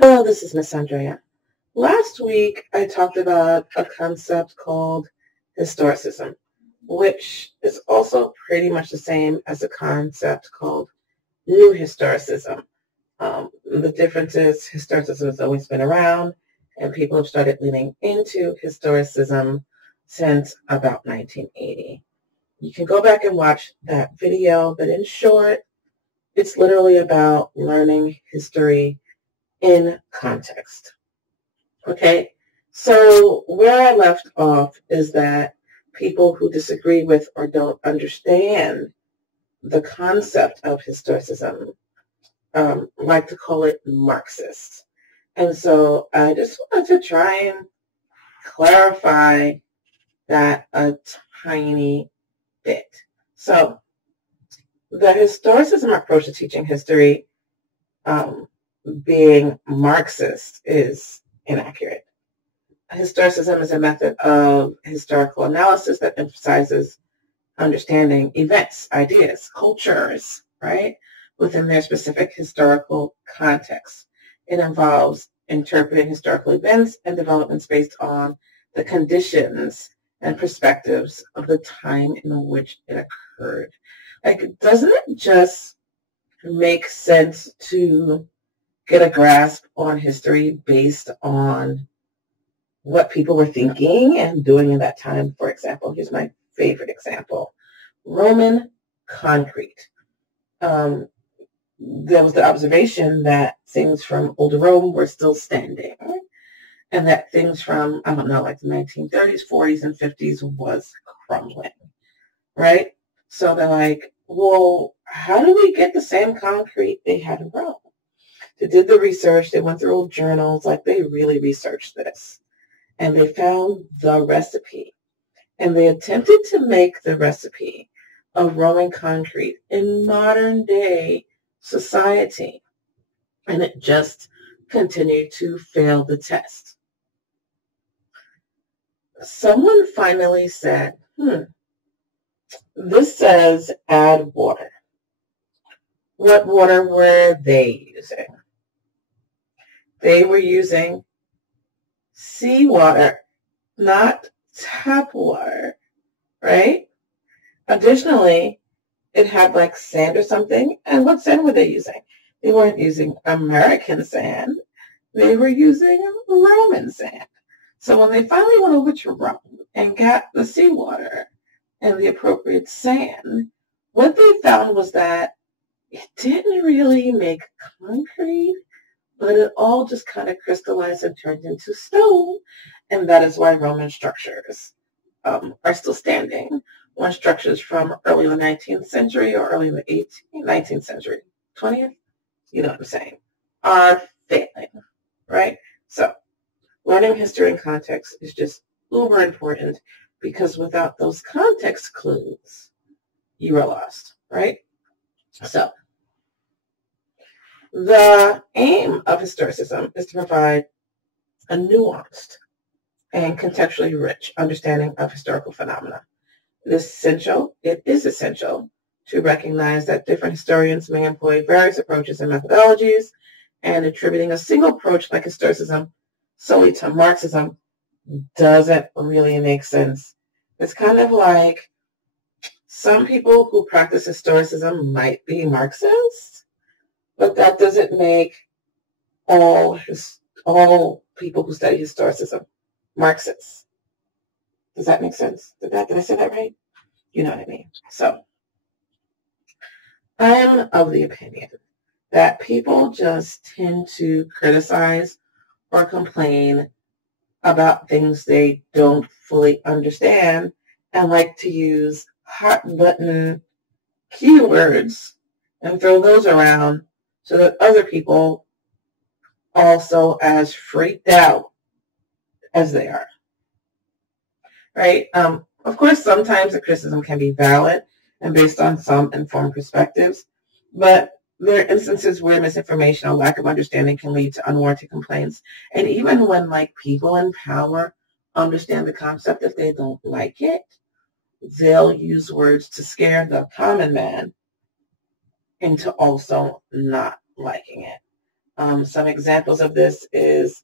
Hello, this is Miss Andrea. Last week, I talked about a concept called historicism, which is also pretty much the same as a concept called new historicism. The difference is historicism has always been around, and people have started leaning into historicism since about 1980. You can go back and watch that video, but in short, it's literally about learning history in context. Okay, so where I left off is that people who disagree with or don't understand the concept of historicism like to call it Marxist. And so I just wanted to try and clarify that a tiny bit. So the historicism approach to teaching history being Marxist is inaccurate. Historicism is a method of historical analysis that emphasizes understanding events, ideas, cultures, right, within their specific historical context. It involves interpreting historical events and developments based on the conditions and perspectives of the time in which it occurred. Like, doesn't it just make sense to get a grasp on history based on what people were thinking and doing in that time? For example, here's my favorite example. Roman concrete. There was the observation that things from older Rome were still standing, and that things from, I don't know, like the 1930s, 40s, and 50s was crumbling, right? So they're like, well, how do we get the same concrete they had in Rome? They did the research. They went through old journals. Like, they really researched this. And they found the recipe. And they attempted to make the recipe of Roman concrete in modern day society. And it just continued to fail the test. Someone finally said, this says add water. What water were they using? They were using seawater, not tap water, right? Additionally, it had like sand or something. And what sand were they using? They weren't using American sand. They were using Roman sand. So when they finally went over to Rome and got the seawater and the appropriate sand, what they found was that it didn't really make concrete, but it all just kind of crystallized and turned into stone. And that is why Roman structures are still standing. One structures from early in the 19th century or early in the 19th century, 20th, you know what I'm saying, are failing, right? So learning history in context is just uber important, because without those context clues, you are lost, right? So the aim of historicism is to provide a nuanced and contextually rich understanding of historical phenomena. It is essential to recognize that different historians may employ various approaches and methodologies, and attributing a single approach like historicism solely to Marxism doesn't really make sense. It's kind of like some people who practice historicism might be Marxists, but that doesn't make all people who study historicism Marxists. Does that make sense? Did I say that right? You know what I mean. So I am of the opinion that people just tend to criticize or complain about things they don't fully understand, and like to use hot button keywords and throw those around so that other people also as freaked out as they are, right? Of course, sometimes the criticism can be valid and based on some informed perspectives, but there are instances where misinformation or lack of understanding can lead to unwarranted complaints. And even when like people in power understand the concept, if they don't like it, they'll use words to scare the common man into also not liking it. Some examples of this is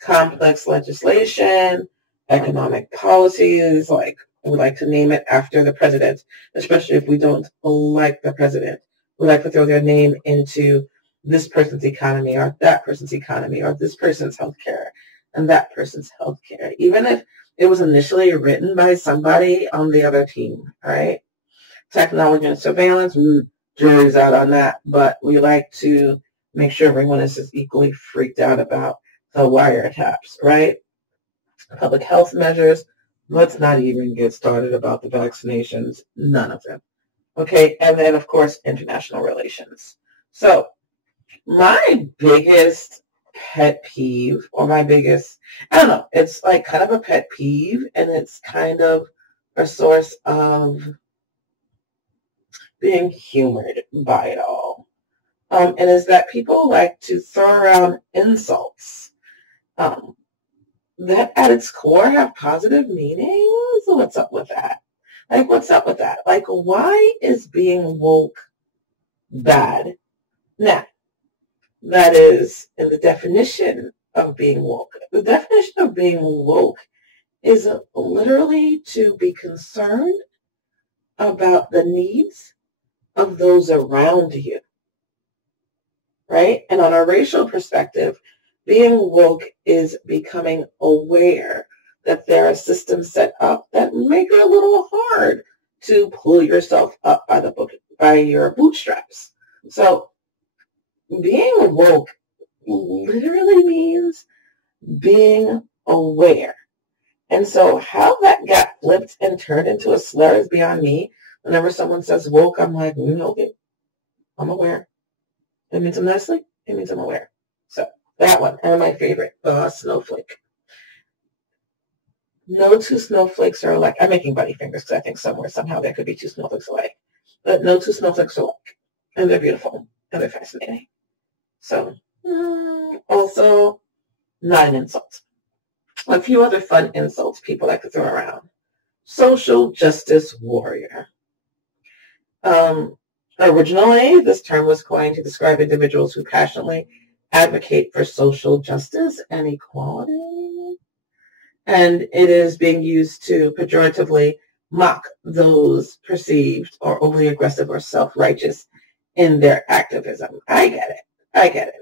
complex legislation, economic policies, like we like to name it after the president, especially if we don't like the president. We like to throw their name into this person's economy or that person's economy or this person's healthcare and that person's healthcare, even if it was initially written by somebody on the other team, right? Technology and surveillance, jury's out on that, but we like to make sure everyone is just equally freaked out about the wiretaps, right? Public health measures, let's not even get started about the vaccinations, none of them. Okay, and then of course, international relations. So my biggest pet peeve, or my biggest, I don't know, it's like kind of a pet peeve, and it's kind of a source of being humored by it all. And is that people like to throw around insults that at its core have positive meanings. So what's up with that? Like, what's up with that? Like, why is being woke bad? Now, that is in the definition of being woke. The definition of being woke is literally to be concerned about the needs of those around you, right? And on a racial perspective, being woke is becoming aware that there are systems set up that make it a little hard to pull yourself up by your bootstraps. So being woke literally means being aware. And so how that got flipped and turned into a slur is beyond me. Whenever someone says woke, I'm like, okay, I'm aware. It means I'm not asleep. It means I'm aware. So that one, and my favorite, snowflake. No two snowflakes are alike. I'm making bunny fingers because I think somehow there could be two snowflakes alike. But no two snowflakes are alike. And they're beautiful. And they're fascinating. So, also, not an insult. A few other fun insults people like to throw around. Social justice warrior. Originally, this term was coined to describe individuals who passionately advocate for social justice and equality. And it is being used to pejoratively mock those perceived or overly aggressive or self-righteous in their activism. I get it.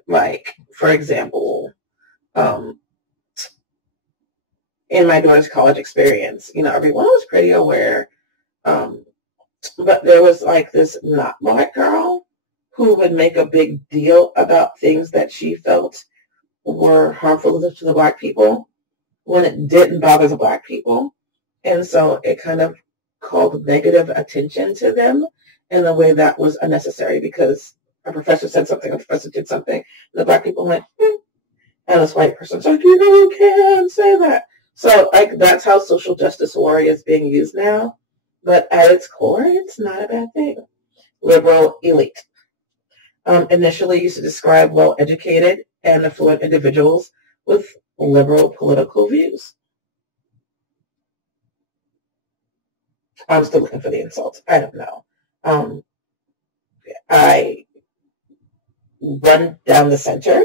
Like, for example, in my daughter's college experience, everyone was pretty aware, but there was like this not black girl who would make a big deal about things that she felt were harmful to the black people when it didn't bother the black people. And so it kind of called negative attention to them in a way that was unnecessary, because a professor said something, a professor did something, and the black people went, and this white person's like, you can't say that. So that's how social justice warrior is being used now. But at its core, it's not a bad thing. Liberal elite. Initially used to describe well-educated and affluent individuals with liberal political views. I'm still looking for the insults. I don't know. I run down the center.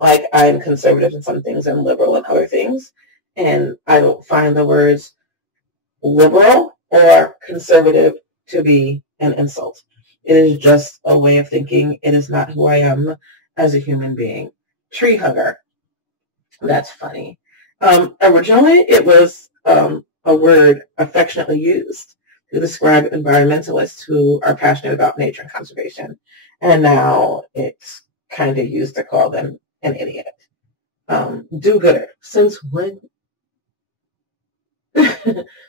Like, I'm conservative in some things and liberal in other things. And I don't find the words liberal or conservative to be an insult. It is just a way of thinking. It is not who I am as a human being. Tree hugger. That's funny. Originally, it was a word affectionately used to describe environmentalists who are passionate about nature and conservation. And now it's kind of used to call them an idiot. Do-gooder. Since when?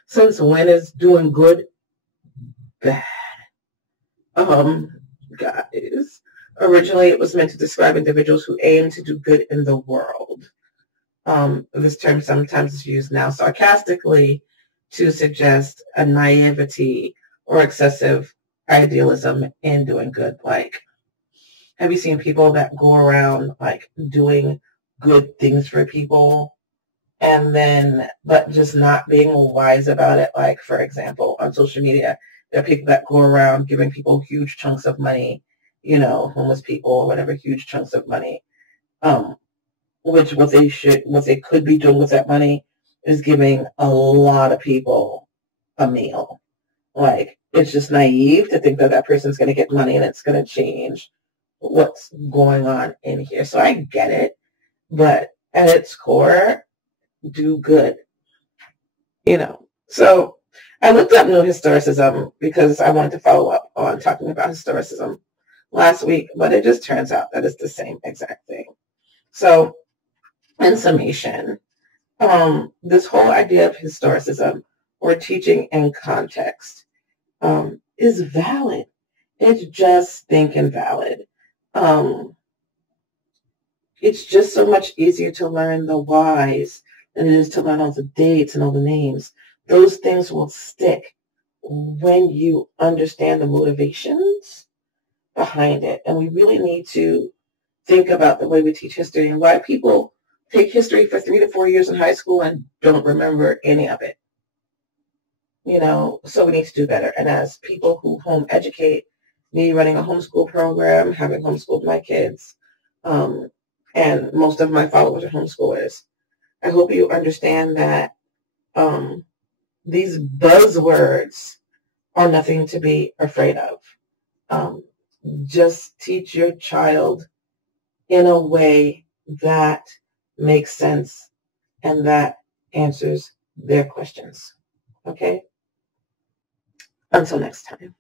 Since when is doing good bad? Guys. Originally, it was meant to describe individuals who aim to do good in the world. This term sometimes is used now sarcastically to suggest a naivety or excessive idealism in doing good. Like, have you seen people that go around like doing good things for people and then, but just not being wise about it? Like, for example, on social media, there are people that go around giving people huge chunks of money, homeless people or whatever, huge chunks of money. Which what they could be doing with that money is giving a lot of people a meal. Like, it's just naive to think that that person's going to get money and it's going to change what's going on in here. So I get it, but at its core, do good, So I looked up New Historicism because I wanted to follow up on talking about historicism last week, but it just turns out that it's the same exact thing. So in summation, this whole idea of historicism or teaching in context is valid. It's just thinking valid. It's just so much easier to learn the whys than it is to learn all the dates and all the names. Those things will stick when you understand the motivations behind it. And we really need to think about the way we teach history and why people take history for 3 to 4 years in high school and don't remember any of it. So we need to do better. And as people who home educate, me running a homeschool program, having homeschooled my kids, and most of my followers are homeschoolers, I hope you understand that these buzzwords are nothing to be afraid of. Just teach your child in a way that makes sense and that answers their questions. Okay? Until next time.